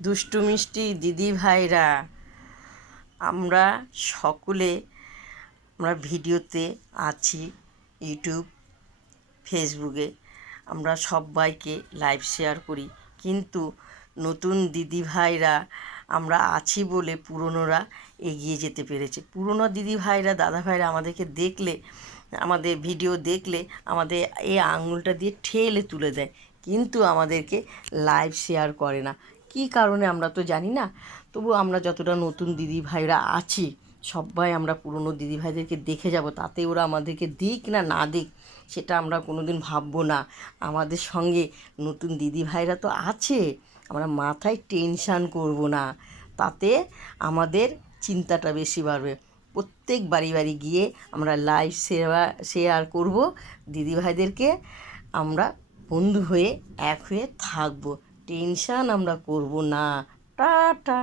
দুষ্টু মিষ্টি দিদি ভাইরা, আমরা সকলে আমরা ভিডিওতে আছি, ইউটিউব ফেসবুকে আমরা সবাইকে লাইভ শেয়ার করি, কিন্তু নতুন দিদি ভাইরা আমরা আছি বলে পুরনোরা এগিয়ে যেতে পেরেছে। পুরনো দিদি ভাইরা দাদা ভাইরা আমাদেরকে দেখলে, আমাদের ভিডিও দেখলে আমাদের এই আঙুলটা দিয়ে ঠেলে তুলে দেয়, কিন্তু আমাদেরকে লাইভ শেয়ার করে না। কী কারণে আমরা তো জানি না। তবু আমরা যতটা নতুন দিদি ভাইরা আছি সবাই আমরা পুরনো দিদি ভাইদেরকে দেখে যাব, তাতে ওরা আমাদেরকে দিক না না দিক সেটা আমরা কোনো দিন ভাববো না। আমাদের সঙ্গে নতুন দিদি ভাইরা তো আছে, আমরা মাথায় টেনশান করব না, তাতে আমাদের চিন্তাটা বেশি বাড়বে। প্রত্যেক বাড়ি বাড়ি গিয়ে আমরা লাইভ শেয়ার করব, দিদিভাইদেরকে আমরা বন্ধু হয়ে এক হয়ে থাকবো, টেনশান আমরা করব না। টাটা।